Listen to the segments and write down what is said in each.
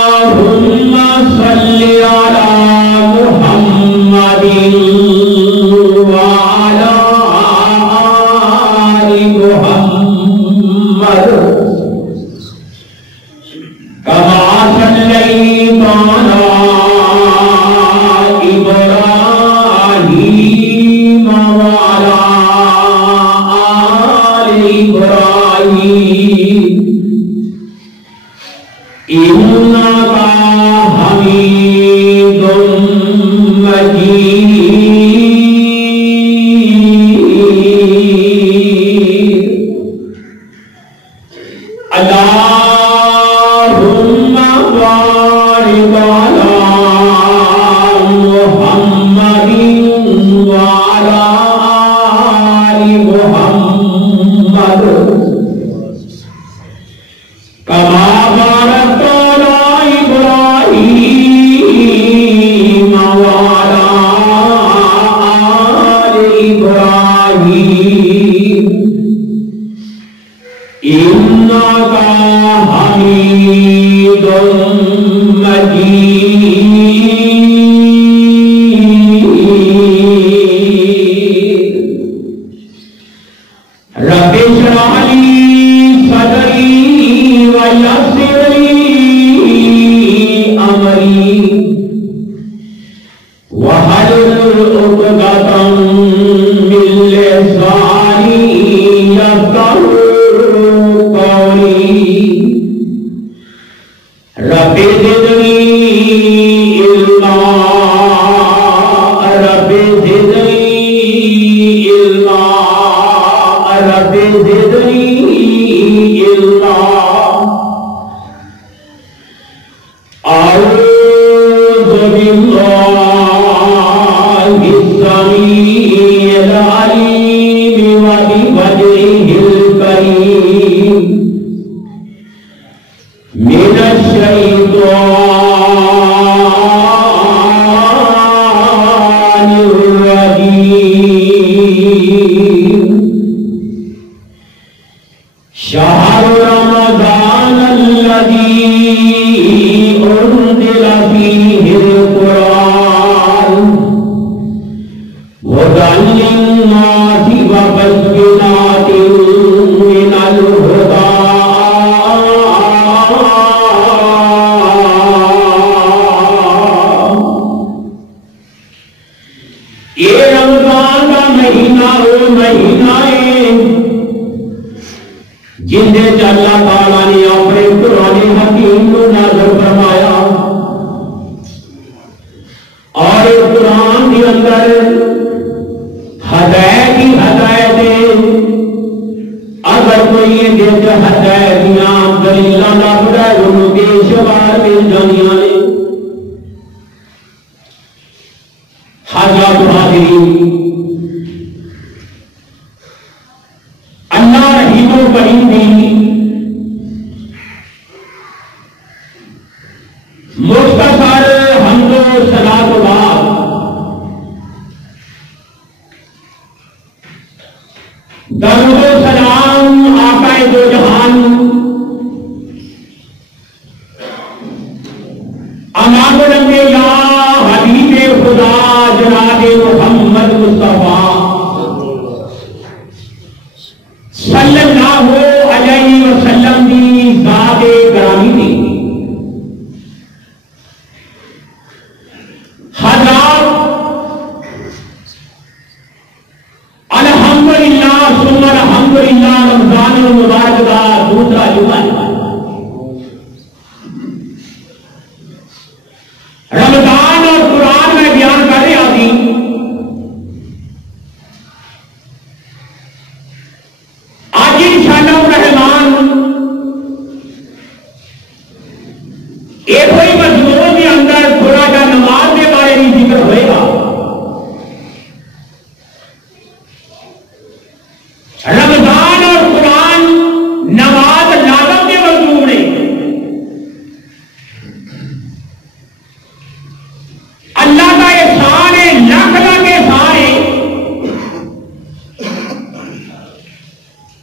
اللهم صل على محمد وعلى آل محمد كما صليت على إبراهيم وعلى آل إبراهيم إنك حميد مجيد اللهم بارك على محمد وعلى آل محمد كما باركت على إبراهيم وعلى آل إبراهيم إنك حميد مجيد رب اشرح لي صدري ويسر لي أمري واحلل عقدة من لساني يفقهوا قولي رب زدني علما رب زدني علما رب زدني علما أعوذ بالله السميع العليم وبوجهه الكريم من الشيطان الرجيم شهر رمضان الذي أنزل فيه القرآن هدى للناس وبينات من الهدى یہ رمضان کا مہینہ وہ مہینہ ہے جن دے اللہ تعالیٰ نے اپنے قرآن حکیم کو نازل فرمایا اور اس قرآن کے اندر ہدایت ہی ہدایت ہے اگر کوئی یہ دیکھ ہدایتیاں دلیلاں نہ بڑھائے انہوں کے شمار مل جانیاں نے حاجات حاضرین اللہ رحیم و کریم بھی مختصر حمد و ثنا کے بعد درود و سلام آقا دو جہان امام الانبیاء حبیب خدا جناب محمد مصطفیٰ صلی اللہ علیہ وسلم دی ذات گرامی دی حضرات الحمدللہ ثم الحمدللہ رمضان المبارک کا دوسرا جمعہ رمضان اور قرآن میں بیان کر رہے آتی آج انشاءاللہ الرحمن ایک کوئی مضمون کے اندر تھوڑا سا نماز کے بارے میں ذکر ہوئے گا رمضان اور قرآن نماز لازم کے مضمون ہے اللہ کا احسان ہے لاکھ لاکھ احسان ہے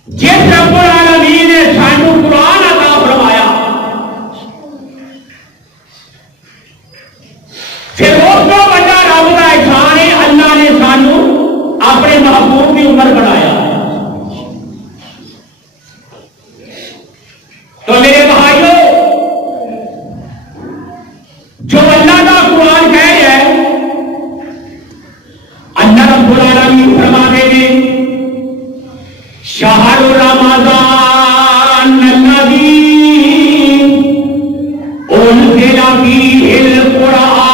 جس رب العالمین نے سانو قرآن عطا فرمایا پھر اس کو بڑا رب کا احسان ہے اللہ نے سانو اپنے محبوب کی عمر بنایا. تو میرے بھائیوں جو اللہ کا قرآن کہہ رہا ہے اللہ رب العالمین فرماتے ہیں شہر رمضان الذی انزل فیہ القرآن.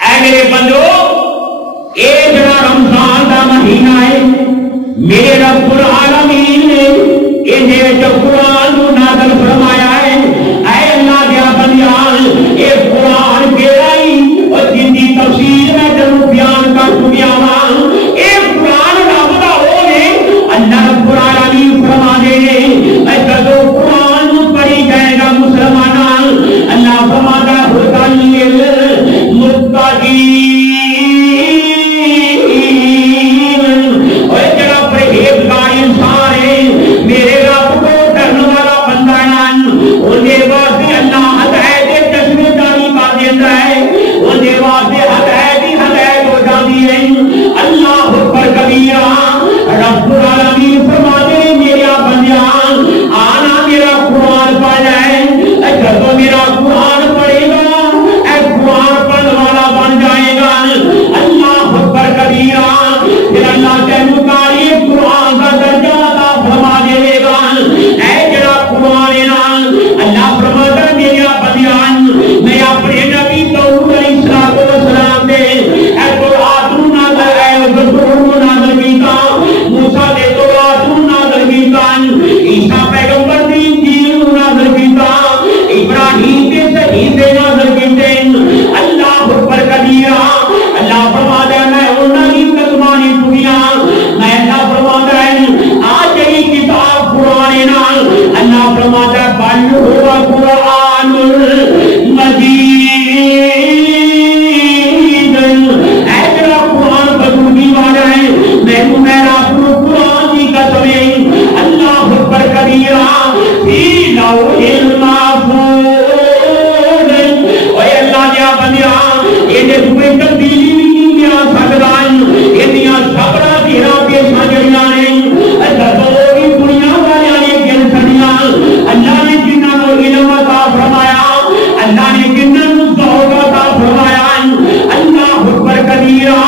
اے میرے بندو اے جڑا رمضان دا مہینہ ہے میرے رب العالمین نے انہیں جو قرآن کو نازل فرمایا ہے. اے اللہ دیا بندیان اے قرآن کے رائی اور جن کی تفسیر میں جنہوں بیان کر چکیا ہوں اے قرآن رب دا ہو نے اللہ رب العالمین فرما دے اے جدو قرآن پڑھی جائے گا مسلمانان اللہ فرما دا ہدی للمتقین. اور جڑا پرہیزگار انسان ہے میرے رب کو ڈرنے والا بندہ ہے انہیں واسطے اللہ ہدایت چشمے جاری کر دیتا ہے انہیں واسطے ہدایت ہو جاتی ہے. اللہ اکبر کبیرہ رب العالمین فرماتے ہیں میرا بندیان آنا میرا قرآن پڑھ جائے جب میرا قرآن پڑھے گا اے قرآن پڑھنے والا بن جائے گا. اللہ اکبر کبیرہ پھر اللہ تینوں کاری قرآن کا درجہ عطا فرما دے گا. اے جڑا قرآن ہے نا اللہ فرماتا ہے میرا بندیان میں اپنے نبی داؤد علیہ السلام دے اے قرآن نازل ہے زبور نازل کیتا موسیٰ نے تورات نازل کیتا عیسیٰ پیغمبر نے انجیل نازل کیتا ابراہیم کے صحیفے نازل کیتے. اللہ اکبر کبیرہ اللہ فرماتا ہے میں انہاں دی قدمانی ٹکیاں میں اللہ فرماتا ہے آج یہ کتاب قرآن نال اللہ فرماتا ہے بل ہوا قرآن مجید. اے جڑا قرآن بزرگی والا ہے میرا اپنا قرآن کی قسم ہے اللہ اکبر کبیرہ فی لوح المحفوظ. اے اللہ دیا بندیا یہ کوئی تبدیلی نہیں کیا سکتا یہ سبرا تیرا پیشہ جڑیاں نے دبوی دنیا والے نے گن چھڑیاں اللہ نے جنہاں کو علم عطا فرمایا اللہ نے جنہاں کو ذوق عطا فرمایا اللہ اکبر کبیرہ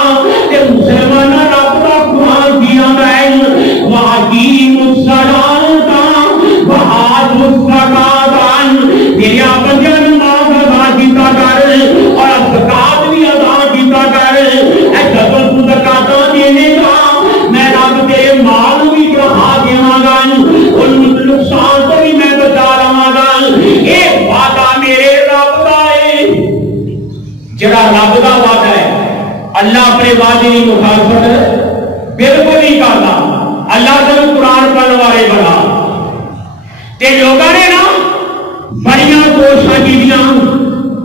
تے مسلمان رب کا قرآن کیا ہے واقیم الصلاۃ وآتوا الزکاۃ میرے بندے نماز ادا کیتا کر اور زکات بھی ادا کیتا کر. اے جب تو زکات دینے گا میں رب تیرے مال بھی بڑھا دیواں گا ان نقصان تو بھی میں بچا لواں گا. اے وعدہ میرے رب دا ہے جڑا رب دا وعدہ ہے اللہ اپنے وعدے کی مخالفت بالکل نہیں کرتا. اللہ تینوں قرآن پڑھنے والے بنا تے لوگوں نے نا بڑیاں کوششاں کیتیاں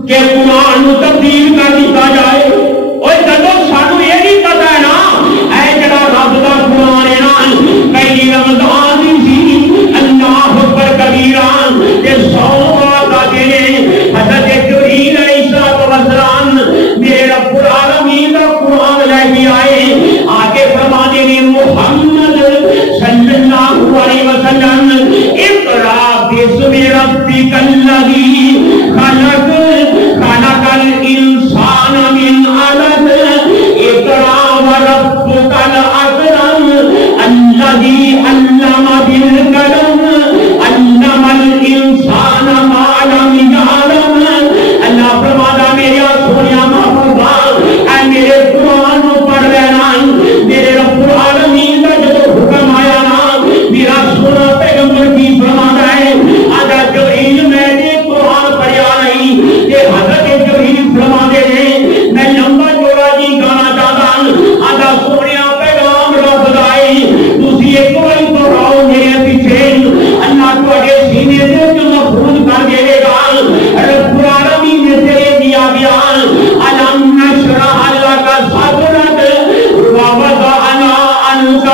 کہ قرآن کو تبدیل کر دیتا جائے. اور جدو سانو یہ نہیں پتا ہے نا اے جڑا رب دا قرآن ہے نا پہلی رمضان دی سی اللہ اکبر کبیرہ تے 100 کا دن حضرت جبرائیل علیہ السلام میرے رب العالمین دا قرآن لے کے آئے آگے فرماتے ہیں محمد صلی اللہ علیہ وسلم اقرا باسم ربک الذی خلق خلق الانسان من علق اقرا وربک الاکرم الذی علم بالقلم علم الانسان ما لم یعلم. اللہ فرماتا میرے سونیا محبوبہ اے میرے قرآن کو پڑھ لینا میرے رب العالمین کا جو حکم آیا نا میرا سونا پیغمبر کی فرماتا ہے آجا جبرائیل میں نے قرآن پڑھیا نہیں یہ حضرت جبرائیل فرماتے ہیں میں لمبا جوڑا جی گانا چاہتا آجا سونیا پیغام رب دائی تسی ایک بار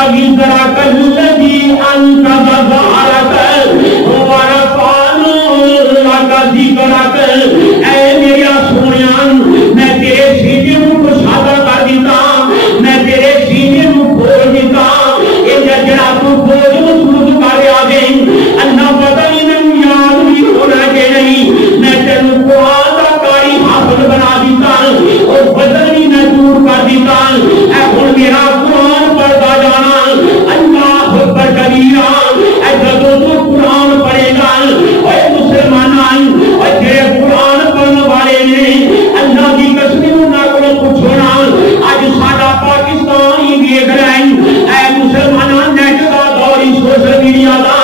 وَذِكْرَكَ الَّذِي أَنْقَضَ ظَهْرَكَ وَرَفَعْنَا لَكَ ذِكْرَكَ۔ اے میرا سونیا میں تیرے سینے کو کشادہ کر دیتا، میں تیرے سینے کو کھول دیتا، یہ جڑا تو کھول مسعود کر آ گئی اللہ پتہ ہی نہیں یاد بھی ہونا کہ نہیں، میں تینوں قرآن کا قاری حافظ بنا دیتا اور بدل بھی میں دور کر دیتا۔ اے ہن میرا قرآن پڑھتا جانا، اللہ اکبر کبیرہ۔ اے جدو تو قرآن پڑھے گا اے مسلمان اور جڑے قرآن پڑھنے والے نے اللہ کی قسم انہاں کو پوچھونا اج ساڈا پاکستان ہی دیکھ رہا ہے۔ اے مسلماناں نیٹ دا دور ہی سوشل میڈیا دا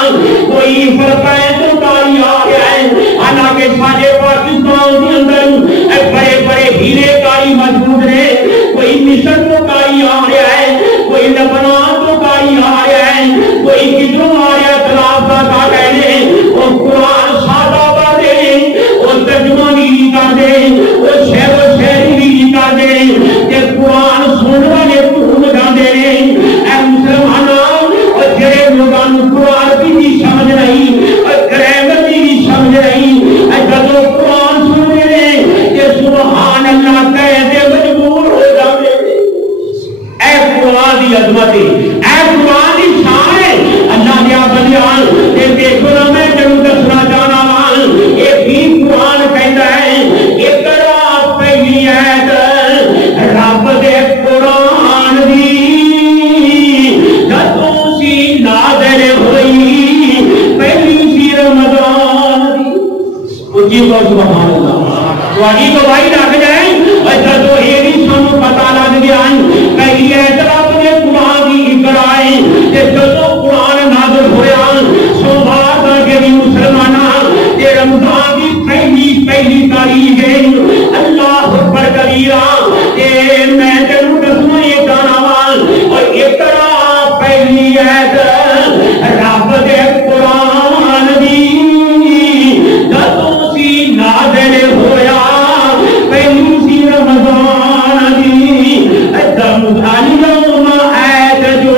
کوئی فرقہ تو کاری آ گیا ہے، حالانکہ ساڈے پاکستان کے اندر بڑے بڑے ہیرے کاری موجود نے، کوئی مصر تو کاری آ رہا ہے، کوئی لبنان تو کاری آ رہا ہے، کوئی کدھروں آ رہا ہے تلاف کا کہنے وہ قرآن سادہ پڑھتے وہ ترجمہ بھی کر دے وہ شہر و شہری بھی کر دے کہ قرآن سن والے دھوم جاندے نے۔ اے مسلمانوں اور جڑے لوگاں قرآن کی بھی سمجھ نہیں اور گرامر کی بھی سمجھ نہیں، اے جدو قرآن سنتے ہیں کہ سبحان اللہ کہتے مجبور ہو جاتے۔ اے قرآن دی عظمت ہے، اے قرآن دی شان ہے، اللہ دیا بندیاں تے دیکھو نا میں جنوں دسنا چاہنا وا یہ بھی قرآن کہندا ہے اقرا پہلی آیت رب دے قرآن دی جدوں سی نازل ہوئی پہلی سی رمضان دی۔ اچھی بول سبحان اللہ، تہاڈی گواہی رکھ جائے اور جدوں یہ بھی سانوں پتہ لگ گیا پہلی آیت رب دے قرآن دی اقرا ہے تے جدوں قرآن نازل ہویا سوموار کے بھی مسلماناں تے رمضان کی پہلی تاریخ ہے اللہ اکبر کبیرہ تے میں تینوں دسنا یہ گانا وا اور اقرا پہلی آیت رب دے قرآن دی جدوں سی نازل ہویا پہلی سی رمضان دی ادم اليوم آیت جو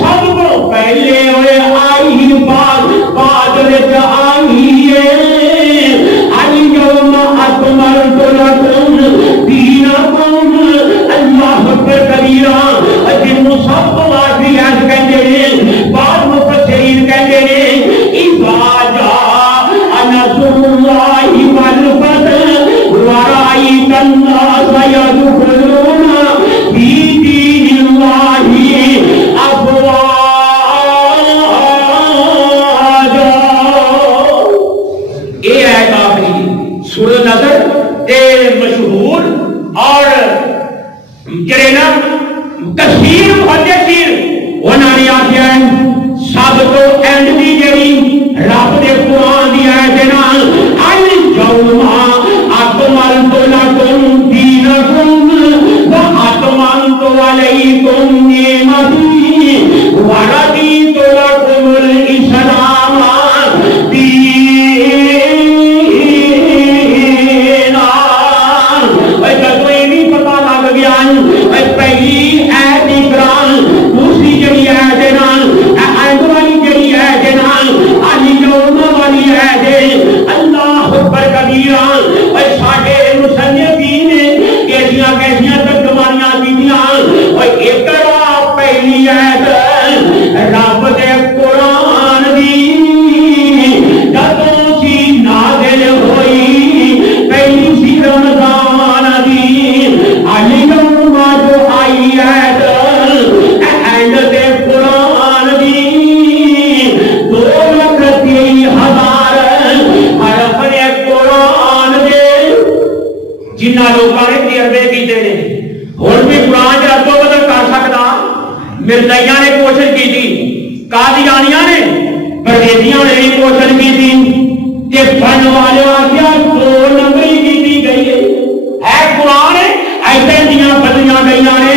سب کو پہلے ہوئے آئی بعد وچ آئی ہے اليوم اکملت لکم دینکم اللہ اکبر کبیرہ۔ جنوں سب کو واقعات کہتے ہیں بعض مفسرین کہتے ہیں اذا جاء نصر اللہ والفتح ورأیت الناس يدخلون فی دین اللہ افواجا۔ یہ ہے آخری سورہ نظر تے مشہور اور جڑے نا کثیر محدثین انہاں نے آکھیا ہے سب تو اینڈ دی جڑی رب دے قرآن دی آیت نال اليوم اکملت لکم دینکم واتممت علیکم نعمتی ورضیت لکم الاسلام دینا۔ جدوں یہ بھی پتہ لگ گیا پہلی آیت قرآن دوسری جڑی آیت نال اینڈ والی جڑی آیت نال اليوم والی آیت اللہ اکبر کبیرہ۔ اور ساڈے مصنفین نے کیسیاں ترجمانیاں کیتیاں اور اقرا پہلی آیت رب دے قرآن دی جدوں سی نازل ہوئی پہلی سی رمضان دی اليوم جو آئی آیت اینڈ دے قرآن دی 2,23,000 حرف نے قرآن دے جنہ لوگوں نے تجربے کیتے ہیں ہن بھی قرآن دا تو بدل کر سکتا۔ مرزائیاں نے کوشش کی تھی، قادیانیاں نے پرویزیاں نے بھی کوشش کی تھی کہ بن والے آخیا 2 نمبری کی گئی ہے قرآن ایسے دیاں بدلیاں گئیاں نے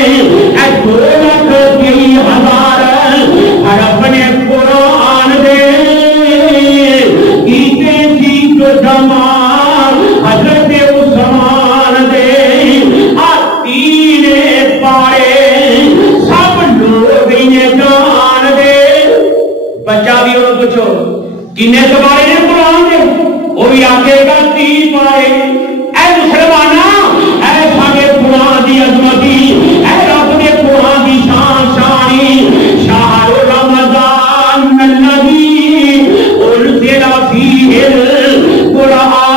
2,23,000 حرف نے قرآن دے کیتے سی جو جمع حضرت عثمان دے آتی نے پارے سب لوگ کنے سوارے نے قرآن دے وہ بھی آکے گا 30 پارے اے مسلمانہ اے ساگے قرآن دی عظمتی اے رب دے قرآن دی شان شانی شہر رمضان الذی انزل فیہ القرآن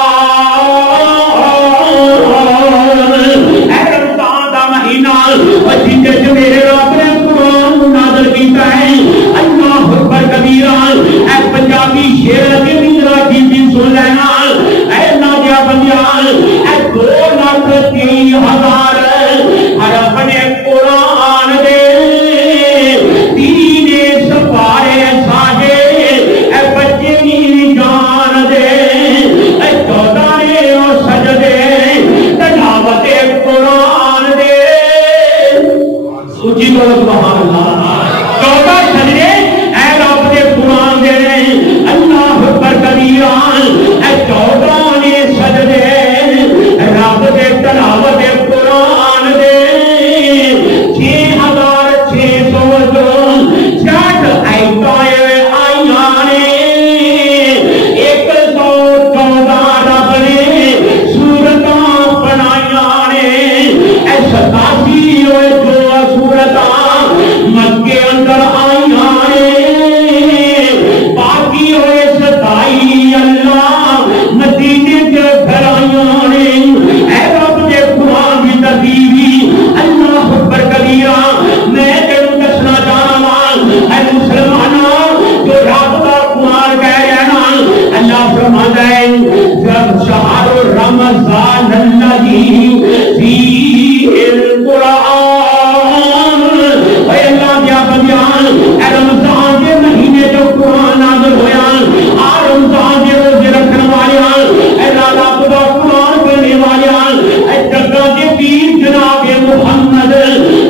اے رمضان دا مہینہ جس میرے رب نے قرآن نازل کیتا ہے اللہ اکبر کبیران اے پنجابی شیر کے نظرہ کی دن سن لینا اے ناجہ بندیان اے 2,30,000 حرف نے قرآن دے تینے سپارے ساجے اے بچے کی جان دے اے 14 نے اور سجدے تلاوت قرآن دے سوچی بولو سبحان اللہ 14 سجدے اے رب دے قرآن دے اللہ اکبر کبیران اے 14 نے سجدے رب دے تلاوت قرآن دے 6,600 جٹ آئیاں نے 114 رب نے سورتاں بنائیاں نے اے 87 ہوئے جو سورتاں مکے اندر آئیاں نے باقی ہوئے 27 اللہ مدینے کے گھر آئیاں نے اے رب دے قرآن کی ترتیبی اللہ اکبر کبیرہ میں تینوں دسنا چاہنا اے مسلمانہ جو رب دا قرآن کہہ رہنا اللہ فرماتا ہے جب شہر رمضان الذی فیہ القرآن اے اللہ دیا بندیان اے رمضان کے مہینے جو قرآن نازل ہویا آ رمضان کے روزے رکھنے والے اے رب دا قرآن پڑھنے والے اے جگہ کے پیر جناب محمد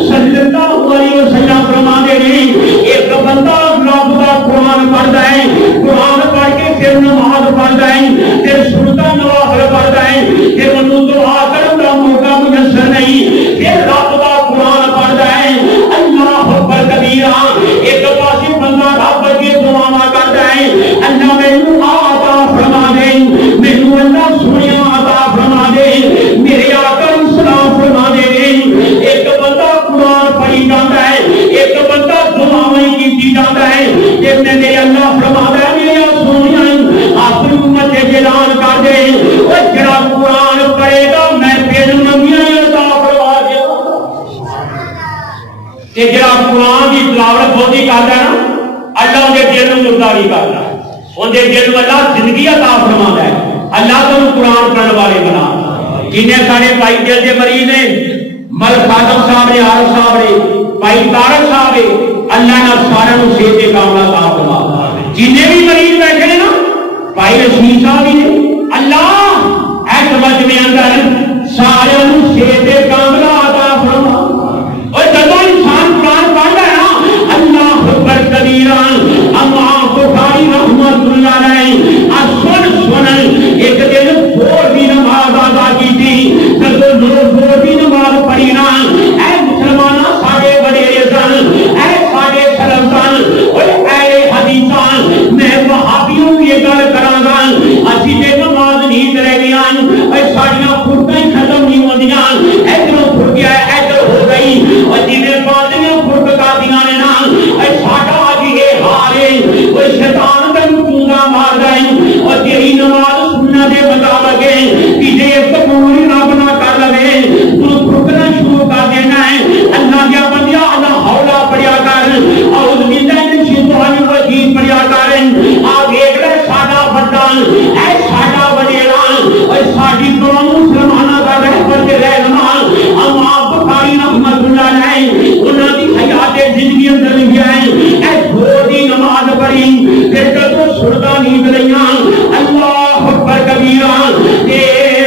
صلی اللہ علیہ وسلم فرماتے ہیں ایک بندہ رب دا قرآن پڑھتا ہے قرآن پڑھ کے پھر نماز پڑھتا ہے پھر سنتا نوافل پڑھتا ہے پھر انہوں دعا کرنے کا موقع میسر نہیں پھر رب دا قرآن پڑھتا ہے اللہ اکبر کبیرہ ایک پاسی بندہ رب کے دعا کرتا ہے اللہ مینوں عطا فرما دے مینوں اللہ سنیا عطا فرما دے میرے آقا سلام فرما دے ایک بندہ قرآن پڑھی جاتا ہے ایک بندہ دعائیں کی جاتا ہے جس نے میرے اللہ فرماتا ہے میرے سنیا اپنی امت کے اعلان کر دے وہ جڑا قرآن پڑھے گا میں پھر نمیاں عطا فرما دے کہ جڑا قرآن کی تلاوت بہتی کرتا ہے نا اللہ ان کے دل میں مردہ نہیں کرتا ان کے دل میں اللہ زندگی عطا فرماتا ہے اللہ تو قرآن پڑھنے والے بنا جنہیں سارے بھائی دل کے مریض ہیں ملک خاتم صاحب نے عارف صاحب نے بھائی طارق صاحب نے اللہ نے سارے صحت کاملہ عطا فرما جنہیں بھی مریض بیٹھے ہیں نا بھائی رشید صاحب نے اللہ اے سمجھ میں اندر سارے صحت کاملہ عطا فرما اور جب انسان قرآن پڑھتا ہے نا اللہ اکبر کبیرہ امام بخاری رحمۃ اللہ علیہ سن ایک دن زور بھی نماز ادا کی تھی جب لوگ زور بھی نماز پڑھی نا اے مسلمانہ ساڑے وڈیرے سن اے ساڑے سلف سن اور اے حدیثان میں وہابیوں کی گل کراں گا اسی تے نماز نہیں کرے گیا اے ساڑیاں خودیں ختم نہیں ہوندیاں ادھر پھر گیا ادھر ہو گئی اور جویں باندیاں خود کا دیاں نے نا اے ساڈا اج یہ حال ہے او شیطان تینوں چونگا مار دے اور تیری نماز سنت دے مطابق ہے کہ جے قبول رب نہ کر لے تو رکنا شروع کر دینا ہے اللہ دیا بندیا اللہ حولا پڑھیا کر اعوذ باللہ من الشیطان الرجیم پڑھیا کر آ دیکھ لے ساڈا بڑا اے ساڈا وڈیرا اے ساڈی قوم مسلماناں دا رہبر تے رہنما امام بخاری رحمۃ اللہ علیہ انہاں دی حیات زندگی اندر لکھیا ہے اے زور دی نماز پڑھی پھر جدوں سندا نیند لئیاں اللہ اکبر کبیرہ تے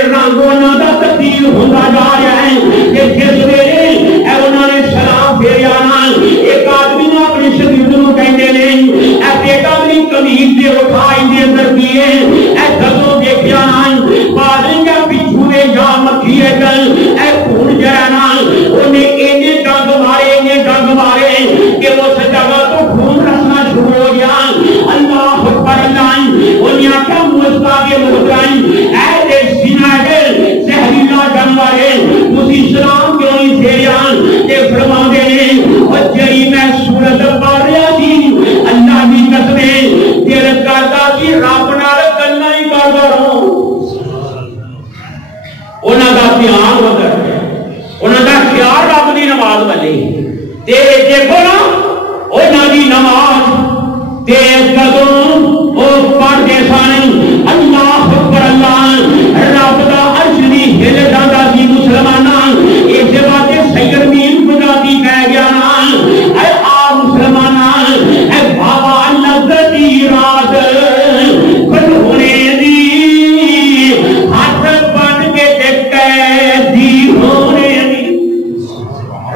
رنگوں دا تبدیل ہوندا جا رہا ہے کہ جس ویلے اے انہاں نے سلام پھیریا نا ایک آدمی نے اپنے شاگرد نوں کہندے نے اے بیٹا میری قمیض دے اٹھائی دے اندر کیے اے جدوں دیکھیا نا بادل کا پیچھے میں یا مکھی ہے گل اے خون جڑا نا اونے اینے ڈنگ مارے کہ وہ جگہ تو خون رسنا شروع ہو گیا اللہ اکبر اللہ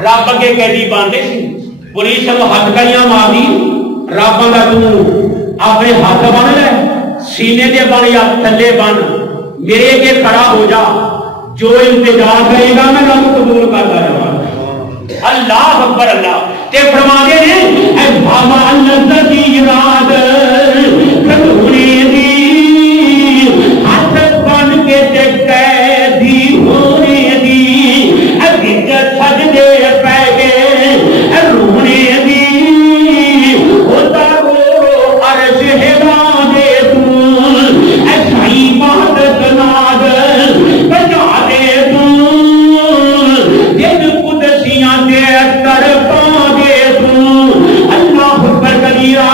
رب اگے قیدی باندھے سی پولیس نو ہاتھ کڑیاں مارਦੀ رب دا تو اپنے ہاتھ بن لے سینے دے بن یا تھلے بن میرے اگے کھڑا ہو جا جو انتظار کرے گا میں رب قبول کرتا رہا اللہ اکبر اللہ تے فرما دے نے اے بابا الذی رات کھڑونے دی ہاتھ بن کے ٹکے دی ہونے دی اگے سجدے پے گئے رونے دی ہوتا رو عرش ہلا دے تو ایسائی بات ناد بجا دے تو دل قدسیاں دے کر پا دے تو اللہ اکبر کبیرہ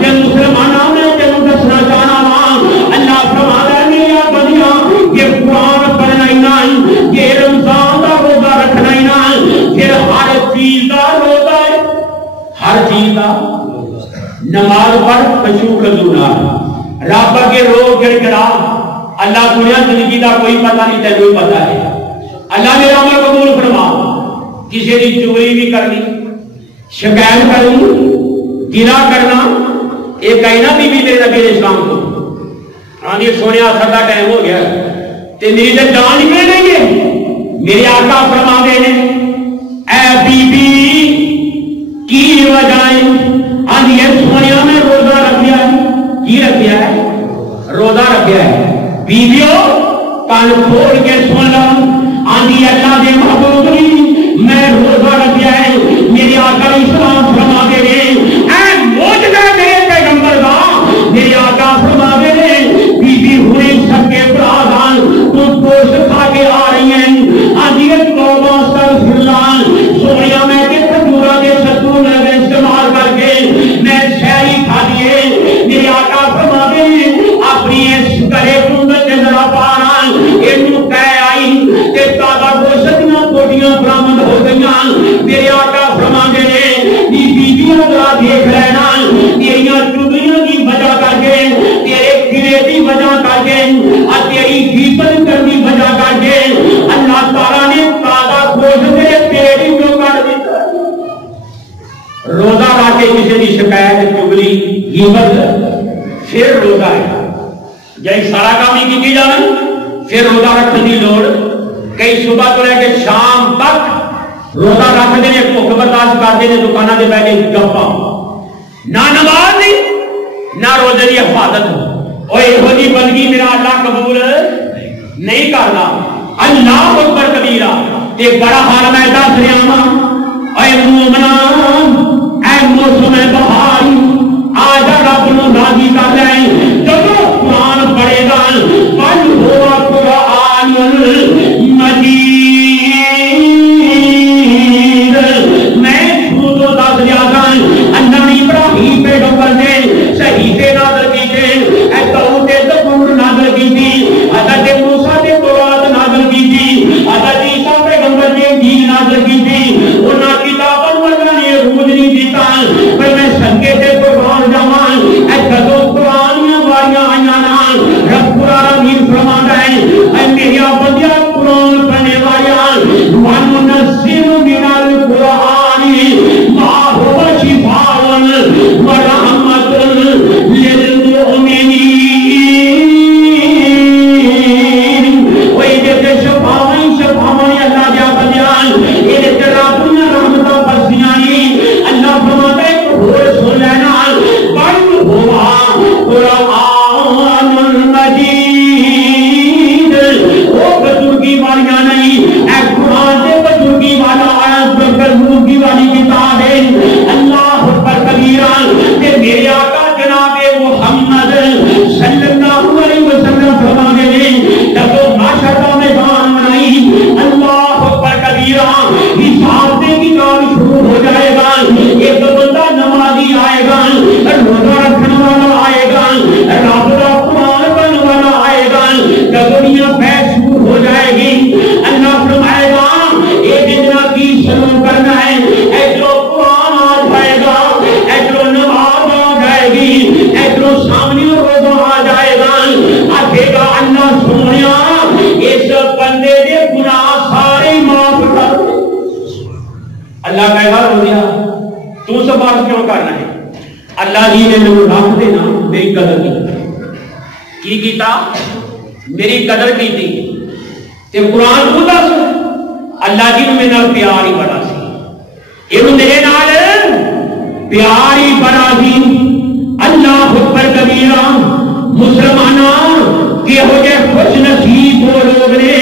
تے مسلمانوں نے تینوں دسنا چاہنا وا اللہ فرماتا ہے میرا بندیا یہ قرآن پڑھنا ہی نہ یہ رمضان دا روزہ رکھنا ہی نہ پھر ہر چیز دا روزہ ہے ہر چیز دا نماز پڑھ خشوع کذونا رب کے رو گڑ گڑا اللہ دنیا زندگی دا کوئی پتہ نہیں تینوں پتہ ہے اللہ میرا عمل قبول فرما کسی دی چوری بھی کرنی شکایت کرنی گرا کرنا ایک کہنا بی بی میرے نبی اسلام کو ہاں یہ سونے اثر کا ٹائم ہو گیا تے میری تے جان نکل رہی ہے میرے آقا فرما دے نے اے بی بی کی وجہ ہاں یہ سونے میں روزہ رکھیا ہے کی رکھیا ہے روزہ رکھیا ہے بیویوں کان کھول کے سن لو آندھی اللہ دے محبوب میں روزہ رکھیا ہے میرے آقا اسلام فرما دے اے موجزہ میرے پیغمبر دا میرے آقا فرما دے بی بی ہوئے سب کے برادان تو گوشت کھا کے آ رہی ہیں آندھی توبہ استغفر اللہ سونیا میں کے کھجورا دے ستو لگے استعمال کر کے میں شہری کھا دیے میرے آقا فرما دے اپنی اس کرے کنگل کے ذرا پانا انہوں کہہ آئی کہ تازہ گوشتیاں کوٹیاں برامد ہو گئیاں میرے آقا فرما دے بیویوں ذرا دیکھ لینا تیریاں چگلیاں کی وجہ کر کے تیرے گرے کی وجہ کر کے اور تیری غیبت کرنی وجہ کر کے اللہ تعالیٰ نے تازہ گوشت میرے پیٹ ہی کیوں کر دیتا روزہ لا کے کسی کی شکایت چگلی غیبت پھر روزہ ہے جی سارا کام ہی کی جانا پھر روزہ رکھنے کی لوڑ کئی صبح تو لے کے شام تک روزہ رکھتے ہیں بھوک برداشت کرتے ہیں دکانوں کے پہلے گپا نہ نماز نہ روزے کی حفاظت اور یہو جی بندگی میرا اللہ قبول نہیں کرنا اللہ اکبر کبیرہ تے بڑا حال میں دس رہا ہوں اے مومنا اے موسم بہار آج رب نو راضی کر لیں جب قرآن پڑھے گا بل ہوا قرآن مجید میں خود و دس زیادہ اللہ ابراہیم پیغمبر نے صحیفے نازل کیتے اے داؤد دے زبور نازل کیتی حضرت موسیٰ دے تورات نازل کیتی حضرت عیسیٰ پیغمبر نے انجیل نازل کیتی اللہ کہے گا رو دیا تو سفارش کیوں کرنا ہے؟ اللہ جی نے مجھے رکھ دینا میری قدر کی کیتا میری قدر کی تھی تے قرآن کو دس اللہ جی نے میرے نال پیار ہی بڑا سی یہ میرے نال پیار ہی بڑا سی اللہ اکبر کبیرہ مسلمانوں کہ ہو جائے خوش نصیب ہو لوگ نے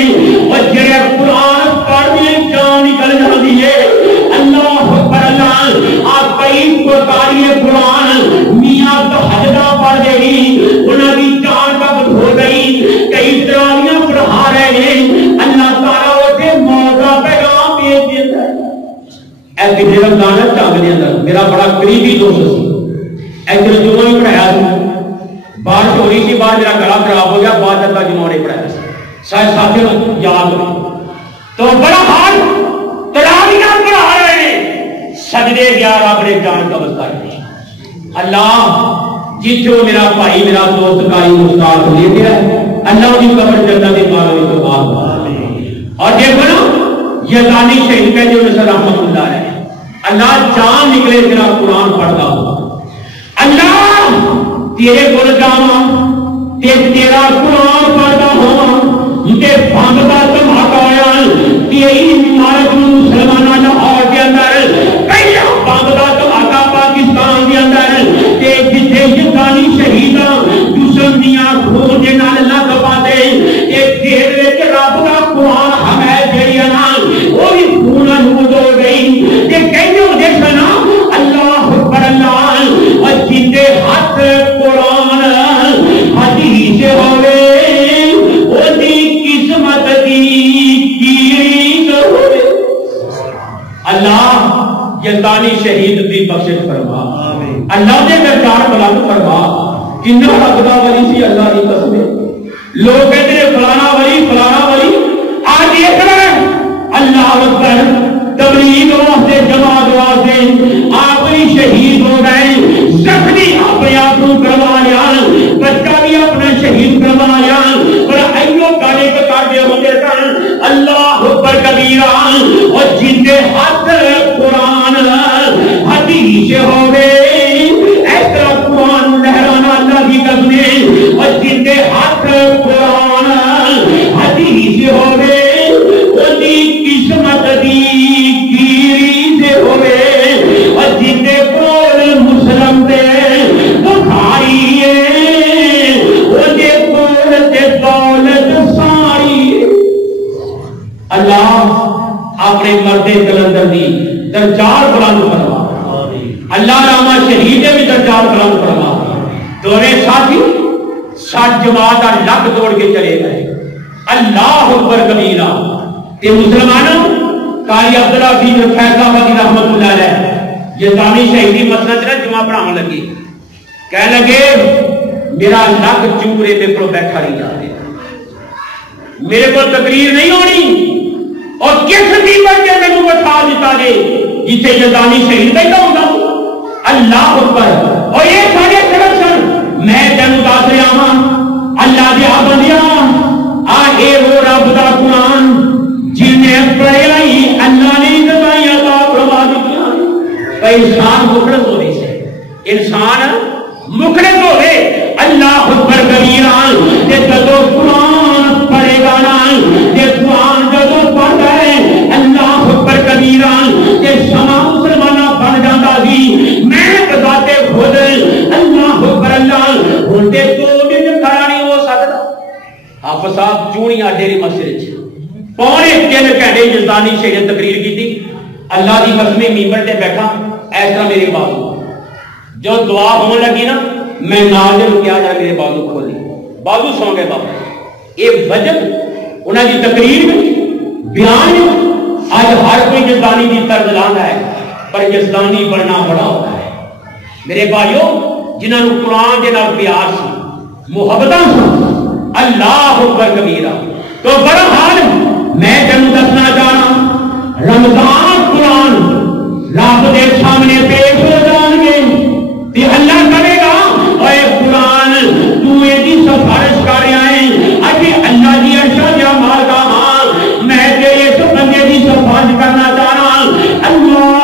اور جڑے قرآن پڑھنے جان نکل جاتی ہے اللہ اکبر اللہ آپ کئی پرکاری قرآن میاں تو حجدہ پڑھ دے گی انہوں کی جان قبض ہو گئی کئی تراویاں پڑھا رہے ہیں اللہ تعالیٰ اسے موت کا پیغام بھیج دیتا ہے۔ ایک پچھلے رمضان ہے چاند کے اندر میرا بڑا قریبی دوست سی ایک جمعہ بھی پڑھایا تھا بارش ہو رہی تھی بعد میرا گلا خراب ہو گیا بعد جب جمعہ نے پڑھایا شاید ساتھیوں یاد ہو تو بڑا حال تراویاں پڑھا رہے ہیں سجدے گیا رب نے جان قبض کر دی اللہ جتوں میرا بھائی میرا دوست کاری مستعار لے گیا اللہ کی قبر جنت کے مالوں میں بات اور دیکھو نا یزدانی شہید کہتے ہیں سر رحمت اللہ ہے اللہ جان نکلے تیرا قرآن پڑھتا ہو اللہ تیرے گل جاواں تیرا قرآن پڑھتا ہو تے بھنگ دا دھماکہ ہویا تیری عمارت مسلمانوں لاہور کے اندر پہلا بھنگ دا دھماکہ پاکستان کے اندر تے جتھے یزدانی شہیداں دشمن دیاں خون دے نال لگ پاتے تے دیر وچ رب دا قرآن ہمیں جڑی نا وہ بھی خون نود ہو گئی تے کہندے ہوندے سن اللہ اکبر اللہ اور جندے ہاتھ قرآن حدیث ہوے اودی قسمت دی کیڑی ہوے اللہ یزدانی شہید دی بخشش فرما اللہ دے درجات بلند فرما کنا لگدا ولی سی اللہ دی قسم لوگ کہتے ہیں فلانا ولی آج یہ کریں اللہ اکبر تبلیغ واسطے جماعت واسطے آپ بھی شہید ہو گئے زخمی اپنے آپ کو کروا لیا بچہ بھی اپنا شہید کروا لیا پر ایو گانے کے کاٹے ہوتے سن اللہ اکبر کبیرہ اور جن کے ہاتھ قرآن حدیث ہو گئے اس طرح قرآن لہرانا اللہ کی قسم اور جن کے ہاتھ قرآن حدیث ہو گئے قسمت دی گیری دے ہوئے اور جن دے کول مسلم دے بخاری وہ دے کول دے دولت ساری اللہ اپنے مرد کلندر دی درجات بلند فرما اللہ راما شہید بھی درجات بلند فرما دورے ساتھی سات جماعت لگ دوڑ کے چلے گئے اللہ اکبر کبیرہ کہ مسلمانوں قاری عبدالحفیظ فیض آبادی رحمت اللہ علیہ یزدانی شہیدی مسند نے جمعہ پڑھانے لگی کہنے لگے میرا لگ چورے میرے کو بیٹھا نہیں جا رہا میرے کو تقریر نہیں ہونی اور کس بھی بچے میں کو بٹھا دیتا دے جسے یزدانی شہید بیٹھا ہوگا اللہ اکبر اور یہ سارے سرکشن میں جنو داس رہا اللہ دیا بندیاں آئے وہ رب دا قرآن جنہیں پڑھے لائی اللہ نے دبائی اللہ پروا دیا انسان مخلص ہو رہی سے انسان مخلص ہو رہے اللہ اکبر کبیرہ کہ جدو قرآن پڑھے گا نا کہ قرآن جدو پڑھ گئے اللہ اکبر کبیرہ کہ سما مسلمانہ بن جاتا بھی میں بذاتے خود اللہ اکبر اللہ ہوتے دو دن کھڑا نہیں ہو سکتا آپ صاحب چونیاں ڈیری مسجد پونے 3 گھنٹے یزدانی شہید تقریر کی تھی اللہ کی قسم ممبر تے بیٹھا اس طرح میرے بازو جو دعا ہونے لگی نا میں ناظر کیا جا میرے بازو کھولی بازو سو گئے بابا یہ وجہ انہوں کی تقریر میں بیان آج ہر کوئی یزدانی کی طرز لانا ہے پر یزدانی بننا بڑا ہوتا ہے میرے بھائیوں جنہوں نے قرآن کے نال پیار سی محبتاں سی اللہ اکبر کبیرہ تو بڑا حال میں تینوں دسنا چاہنا رمضان قرآن رب دے سامنے پیش ہو جان گے تے اللہ کرے گا اے قرآن تو ایسی سفارش کر رہا ہے اجی اللہ دی ارشاد یا مالکا میں تیرے اس بندے دی سفارش کرنا چاہنا اللہ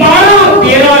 12-13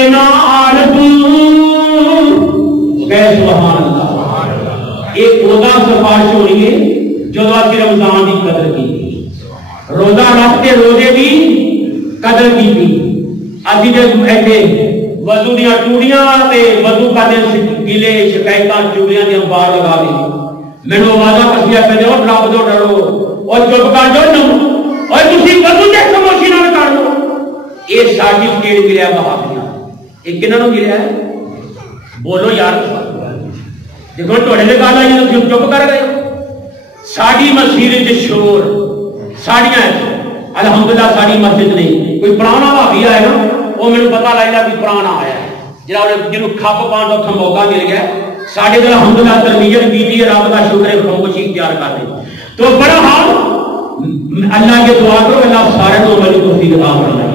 دے نال سبحان اللہ ایک روزہ سفارش ہونی ہے جو آپ رمضان کی قدر کی روزہ رکھ کے روزے کی قدر کی ابھی ایسے وضو دیا ٹوڑیاں وضو کرنے گیلے شکایت چوڑیاں دیا بار لگا دی میرے آوازہ کسیا پہ رب تو ڈرو اور چپ کر دو اور تھی وضو کے خاموشی نہ کر دو یہ سرٹیفکیٹ ملیا بہادیاں یہ کنہوں ملیا ہے بولو یار دیکھو تھوڑے سے گل آئی تو چپ کر گئے ساری مسجد شور ساڑیاں الحمدللہ ساری مسجد نہیں کوئی پرانا بھابی آئے نا وہ میرے پتا لگ گیا کہ پرانا آیا ہے جنہوں کھپ پان کا اتنا موقع مل گیا سارے دل الحمدللہ تربیت کی رب کا شکر ہے خاموشی اختیار کر دے تو بڑا حال اللہ کے دعا کرو اللہ سارے کو عمل توفیق عطا فرمائے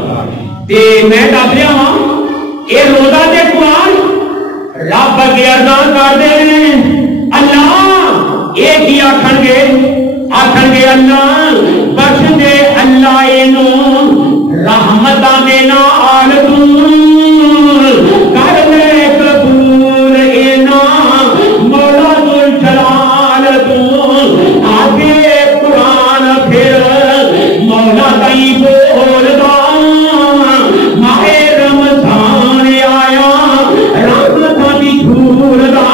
تے میں دس رہا ہاں یہ روزہ تے قرآن رب اگے ارداس کرتے ہیں اللہ یہ کی آخر گے اللہ بخش دے اللہ اینو رحمتاں دے نال کر لے قبول اینا مولا ذل جلال تو آگے قرآن پھر مولا کئی بولدا ماہ رمضان آیا رحمتاں دی جھول دا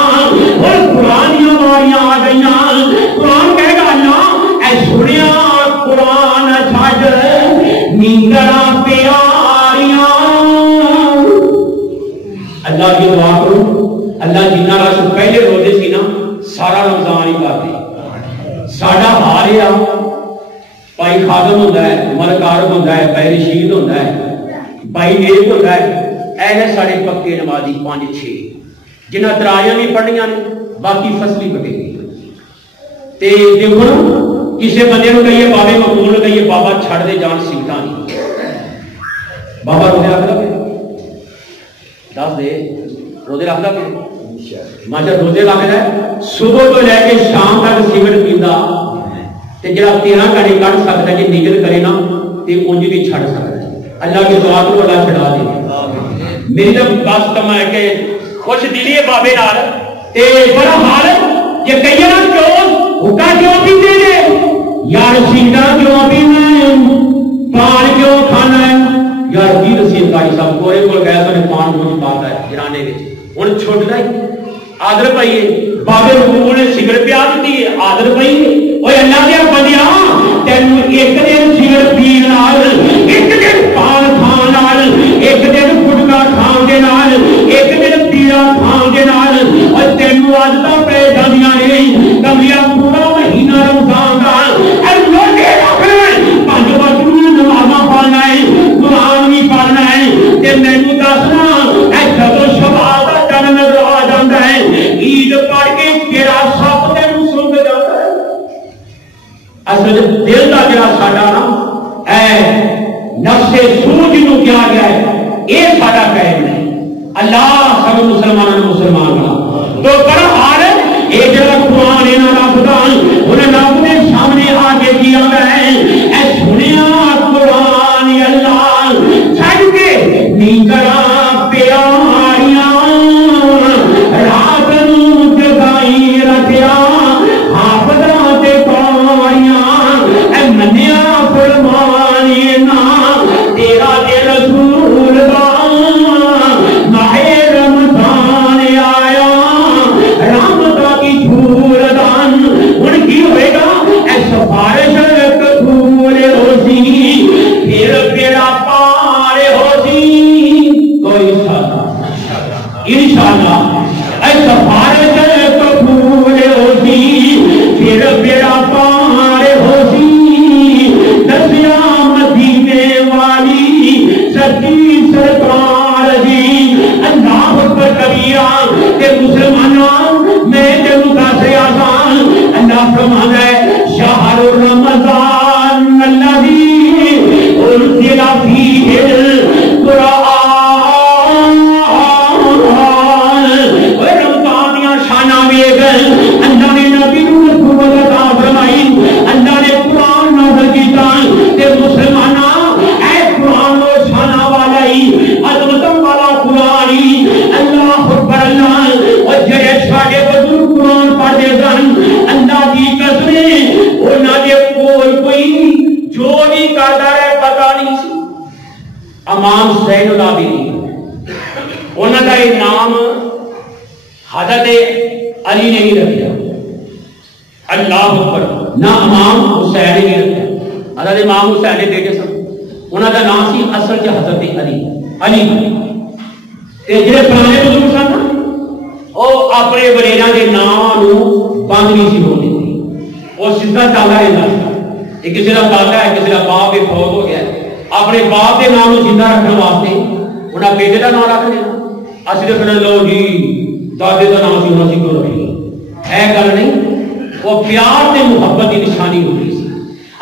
اور قرآنیاں واریاں آ گئیاں قرآن کہے گا اللہ اے سنیا قرآن چھڈ نیندراں پیاریاں اللہ کی دعا کرو اللہ جنہ رش پہلے روزے سی نا سارا رمضان ہی کر دے ساڈا حال ہے بھائی خادم ہوتا ہے ملکار ہوتا ہے بھائی رشید ہوتا ہے بھائی نیک ہوتا ہے ایسے سارے پکے نمازی 5-6 جنہیں تراجیاں بھی پڑھنیاں نے باقی فصلی کٹے گی تے دیکھو نا کسی بندے کو کہیے بابے مقبول کہیے بابا چھڑ دے جان سکھتا نہیں بابا روزے رکھتا پہ دس دے روزے رکھتا پہ ماجر روزے رکھتا ہے صبح تو لے کے شام تک سگرٹ پیندا تے جڑا 13 گھنٹے کٹ سکتا ہے کہ نیت کرے نا تے اونج بھی چھڑ سکتا ہے اللہ کی دعا کو اللہ چھڑا دے میری تو بس تم ہے کہ خوش دلی ہے بابے نال تے بڑا حال یہ کئی نا کیوں حکا کیوں پیتے ہیں یار سیدھا کیوں پینا ہے پان کیوں کھانا ہے یار کی رسید کاری صاحب کوئی کو گیا تو نے پان کچھ پاتا ہے گرانے وچ ہن چھوٹ گئی آدر پئی بابے مقبول نے سگرٹ پیا دیتی ہے آدر پئی اوے اللہ دے بندیاں تینوں ایک دن سگرٹ پین نال ایک دن پان کھان نال ایک دن گٹکا کھان دے نال ایک دن پیڑا کھان دے نال اور تینوں عادتاں پے جاندیاں نے کمیا پورا مہینہ رمضان دا اے لوٹے رکھنا 5 وقت نمازاں پڑھنا ہے قرآن بھی پڑھنا ہے تے مینوں دسنا اے جدوں شباب دا جنم آ جاندا ہے عید پڑھ کے تیرا سب تینوں سنگ جاندا ہے اصل دل دا جڑا ساڈا نا اے نفس سوج نو کیا گیا ہے اے ساڈا قائم نہیں اللہ سب مسلمانوں نے مسلمان بنا تو بڑا حال ہے یہ جڑا قرآن ہے نا رب دا انہیں رب نے سامنے آگے کیا ہے اے سنیا قرآن اللہ چھڑ کے نیندراں پیاریاں رات نو جگائی رکھیا حافظاں تے پاریاں اے منیا فرمانی نا تیرا دے رسول دا ماہ رمضان آیا رحمتاں کی جھول دان ہن کی ہوئے گا اے سفارش قبول ہو سی پھر تیرا پار ہو سی کوئی انشاءاللہ اے سفارش قبول ہو سی پھر تیرا پار ہو سی دسیا مدینے والی سچی سرکار جی اللہ اکبر کبیرہ کہ مسلمانوں میں تینوں دسے آسان اللہ فرماتا ہے شہر رمضان الذی انزل فیہ القرآن امام زین العابدین، انہوں کا یہ نام حضرت علی نے نہیں رکھا، اللہ اکبر، نہ امام حسین نے نہیں رکھا۔ حضرت امام حسین نے بیٹے سن، انہوں کا نام سی اصل چ حضرت علی جڑے پرانے بزرگ سن وہ اپنے وڈیراں دے نام بند نہیں سی ہونے وہ سیدھا چلتا رہتا، یہ کسی کا دادا ہے، کسی کا باپ فوت ہو گیا، اپنے باپ کے نام کو زندہ رکھنے واسطے انہیں بیٹے کا نام رکھ دینا، اصل رکھنا لو جی دادے کا نام سی ہونا سی کو رکھیے، ہے گل نہیں، وہ پیار تے محبت کی نشانی ہوتی سی۔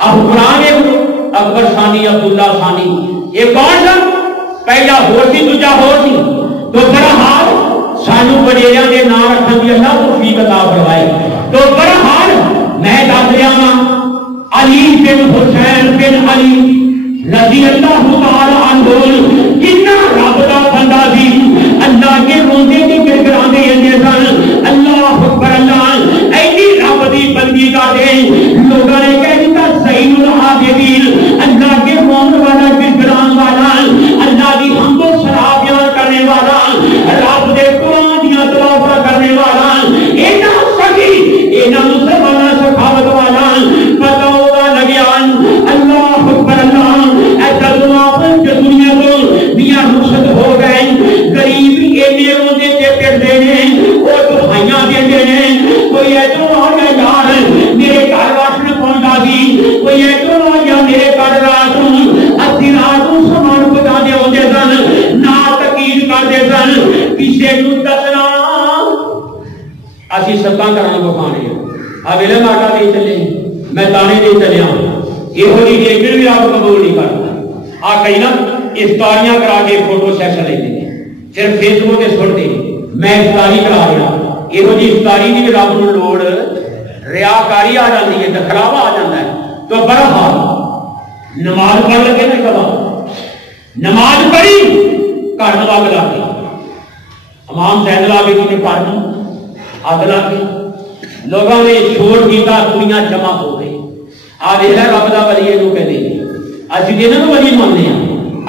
اب قرآن اکبر ثانی عبداللہ ثانی یہ کون سا پہلا ہو سی دوجا ہو سی، تو بہرحال سانو وڈیریاں دے نام رکھن دی اللہ توفیق عطا فرمائے۔ تو بہرحال میں دس رہا ہاں علی بن حسین بن علی رضی اللہ تعالی عنہ کتنا رب دا بندہ سی، اللہ کے روزے کی گرگرانے اندے سن، اللہ اکبر، اللہ ایسی رب دی بندگی کا دے لوگوں نے کہہ دیتا زین العابدین، اللہ کے مومن والا گرگران والا، اللہ دی حمد و ثنا بیان کرنے والا، رب دے قرآن دیاں تلاوت کرنے والا، اینا سخی اینا مسلمانہ سخاوت والا، پتہ ہوگا لگیان اللہ اکبر، اللہ ایسا دعاپن کے دنیا کو میاں رخصت ہو گئے، غریب اینے روزے تے پھر دینے اور دعائیاں دے دینے، کوئی ایسا آگیا یار میرے گھر واشن پہنچا دی، کوئی ایسا آگیا میرے گھر راتوں اسی راتوں سامان بتا دے ہوتے سن، نا تقید کر دے سن، کسے کو دسنا اسی ستاں کرنا کو کھانے ہیں، اب علم آٹا دے چلے میں تانے دے چلے ہوں، یہ ہوئی لیکن بھی آپ قبول نہیں کرتا، آ کہیں نا افطاریاں کرا کے فوٹو سیکشن لے دیں صرف فیس بک تے چھوڑ دیں میں افطاری کرا رہا، یہ ہو جی افطاری کی رب نوں لوڑ ریاکاری آ جاتی ہے، دکھلاوا آ جاتا ہے۔ تو بہرحال نماز پڑھ لگے نا کبا نماز پڑھی گھر نو اگ لا کے امام زین العابدین نے پڑھ اگ لا کے لوگوں نے شور کیتا، دنیا جمع ہو گئی، آ دیکھا رب دا ولی یہ کہتے ہیں اسی دن ولی ماننے ہیں،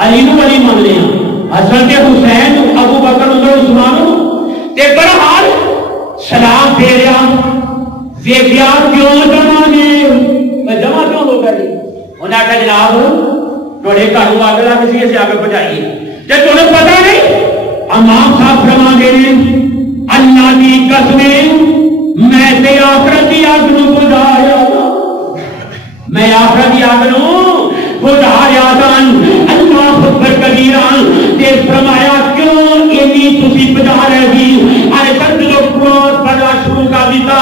علی نو ولی ماننے ہیں، حسن تے حسین ابو بکر عمر عثمان تے بہرحال سلام دے رہا ویکھیا کیوں جمع نے جمع کیوں ہو گئے، انہیں آخیا جناب تھوڑے گھر کو اگ لا کے اسی اگ بجھائیے، تے تمہیں پتہ نہیں امام صاحب فرما دے رہے اللہ کی قسمیں میں تے آخرت کی اگ نو بجھایا، میں آخرت کی اگ نو بجھایا اللہ اکبر کبیرہ، تے فرمایا کیوں اینی تسی بجھا رہے گی، ارے سب جو قرآن پڑھنا شروع کر دیتا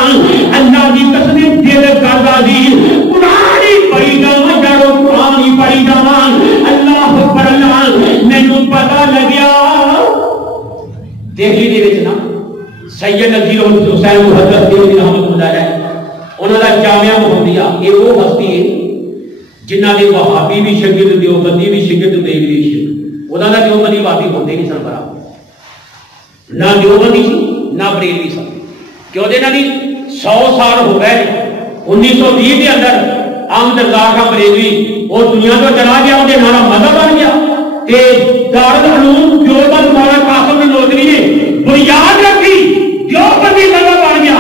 اللہ کی قسمیں دل کردا دی قرآن ہی پڑھی جاواں، جڑو قرآن ہی پڑھی جاواں، اللہ اکبر، اللہ مینوں پتہ لگیا دہلی دے وچ نا سید نذیر حسین محدث دیوبندی رحمۃ اللہ علیہ انہوں کا جامعہ محمدیہ یہ وہ ہستی ہے جنہ کے وہابی بھی شاگرد دیوبندی بھی شاگرد بریلوی بھی شاگرد، انہوں کا دیوبندی وہابی ہوتے نہیں سن برابر، نہ دیوبندی سی نہ بریلوی سن، کیوں دے نہ 100 سال ہو گئے 1920 کے اندر احمد رضا خان بریلوی وہ دنیا تو چلا گیا، انہیں ہمارا مذہب بن گیا، کہ دارالعلوم دیوبند مولانا قاسم نانوتوی نے بنیاد رکھی، دیوبندی مذہب بن گیا،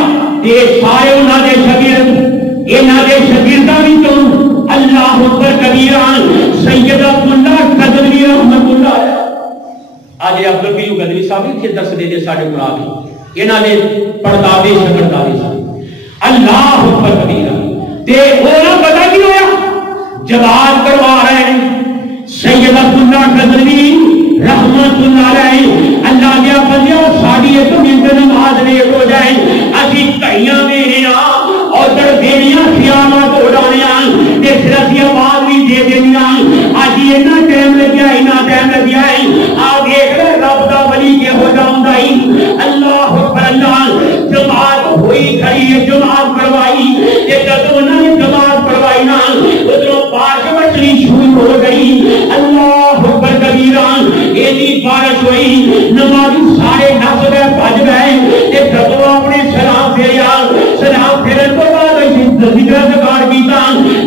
یہ سارے انہوں نے شاگرد انہوں نے شاگرداں وچوں اللہ اکبر کبیرہ سید عبداللہ غزنوی رحمۃ اللہ علیہ، آج عبدالقیوم غزنوی صاحب کے درس دے دے ساڈے مراد انہوں نے پڑھتاوے شاگرداوے اللہ اکبر کبیرہ، تے انہاں پتہ کی ہویا جواب کروا رہے ہیں سید عبداللہ غزنوی رحمت اللہ علیہ، اللہ دیا بندیاں ساڈی ایک منٹ نماز لیٹ ہو جائے اسی کئیاں دینا اور دردیاں خیامات ہو جانیاں تے پھر اسی آواز بھی دے دینیاں، اجی اتنا ٹائم لگیا اتنا ٹائم لگیا ہے، آ دیکھ رہے رب دا ولی کے ہو جاؤں گا، اللہ اکبر، اللہ جماعت ہوئی کھڑی ہے، جماعت پڑھوائی، تے جب انہوں نے جماعت پڑھوائی نا ادھروں بارش بچنی شروع ہو گئی، اللہ اکبر کبیرہ، ایسی بارش ہوئی نمازی سارے نس گئے بھج گئے، تے جب اپنے سلام پھیریا، سلام پھیرن تو بعد ذکر ذکار کیتا،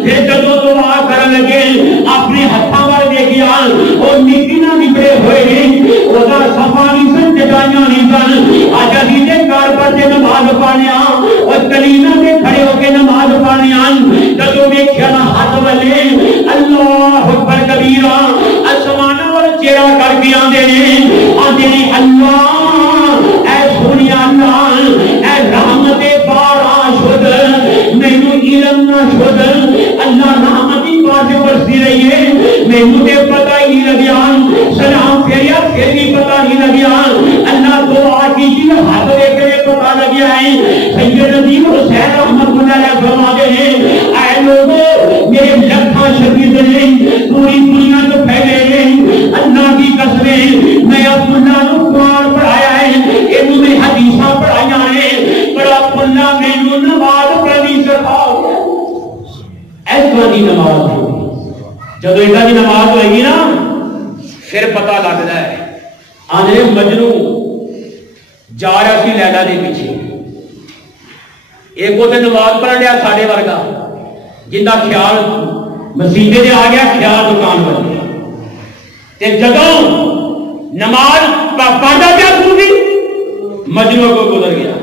پھر جب دعا کرن لگے اپنے ہتھاں وال دیکھیا اور نکی دلیلاں تے کھڑے ہو کے نماز پڑھنی آن جدوں ویکھیا نا ہاتھ والے اللہ اکبر کبیرہ آسماناں ول چہرہ کر کے آندے نے اللہ اے سونیا اللہ اے رحمت بارا شد مینوں علم نہ شد اللہ رحمتی پاسے برسی رہی ہے مینوں تے پتہ ہی نہیں لگیا سلام پھیریا پھر بھی پتہ نہیں لگیا اللہ دعا کی ہاتھ دیکھ کے پتہ لگیا ہے سید نظیم حسین رحمت اللہ علیہ فرماتے ہیں اے لوگوں میرے لکھاں شہید نے پوری دنیا تو پھیلے ہیں اللہ کی قسمیں میں عبداللہ نو قرآن پڑھایا ہے اینو میں حدیثاں پڑھائیاں ہیں پر عبداللہ مینوں نماز پڑھنی سکھاؤ ایسا دی نماز جب ایسا دی نماز ہوئے گی نا پھر پتہ لگتا ہے آنے مجنو جا رہا سی لیلا دے پیچھے ایک وہ نماز پڑھ لیا ساڑھے ورگا جن کا خیال مسیحے دے آ گیا خیال دکان بن گیا تے جدوں نماز پڑھتا پیا سوی مجنو کو گزر گیا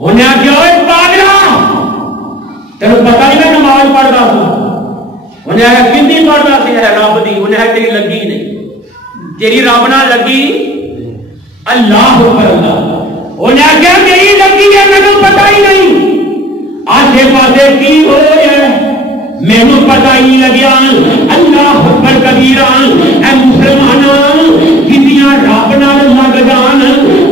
انہیں آخیا اوے پاگلا تینوں پتہ نہیں میں نماز پڑھتا ہوں انہیں آخیا کتنی پڑھتا سی ہے رب دی انہیں تیری لگی نہیں تیری رب نہ لگی اللہ اکبر اللہ انہیں آخیا میری لگی ہے مینوں پتہ ہی نہیں آسے پاسے کی ہو ہے مینوں پتہ ہی لگیا اللہ اکبر کبیرہ اے مسلماناں کتنیاں رب نال لگ جان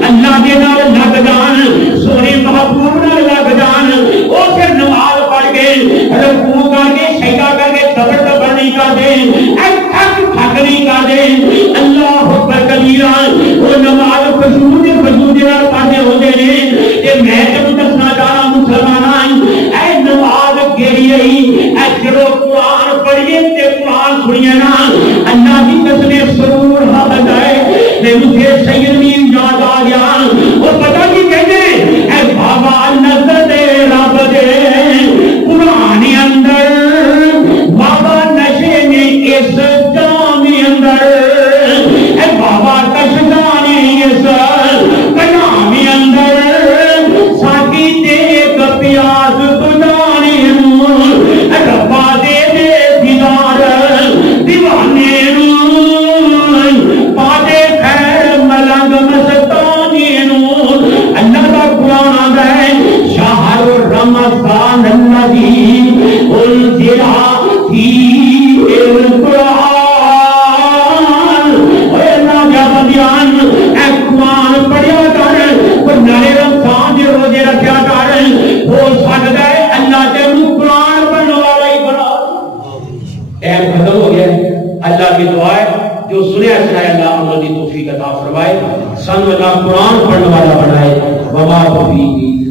اللہ دے نال لگ جان سونے محبوب نال لگ جان او پھر نماز پڑھ کے رکوع کر کے سجدہ کر کے دبر دبر نہیں کر دے اے تھک تھک نہیں کر دے اللہ اکبر کبیرہ وہ نماز خشوع دے نال پڑھتے ہوندے نے تے میں تینوں دسنا چاہنا مسلماناں اے نماز کیڑی ہے اے جدوں قرآن پڑھیے تے قرآن سنیے نا اللہ کی قسم سرور ہا جائے میں مجھے سید مین یاد آ گیا اور پتہ کی کہتے اے بابا نظر دے رب دے قرآن اندر بابا نشے میں اس جام اندر اے بابا کشدانی اس کلام اندر ساکی دیکھ پیاز تجانے ربا دے دے دیدار دیوانے پاتے خیر ملنگ مستانی اللہ کا قرآن آتا ہے شہر رمضان الذی انزل فیہ القرآن اے اللہ کا بندیان اے قرآن پڑھیا کر نارے رمضان دے روزے رکھیا کر ہو سکتا ہے اللہ تینوں قرآن پڑھنے والا ہی بنا ٹائم ختم ہو گیا اللہ کی دعا ہے جو سنیا سنائے اللہ عمل کی توفیق عطا فرمائے سن اللہ قرآن پڑھنے والا بنائے وما توفیقی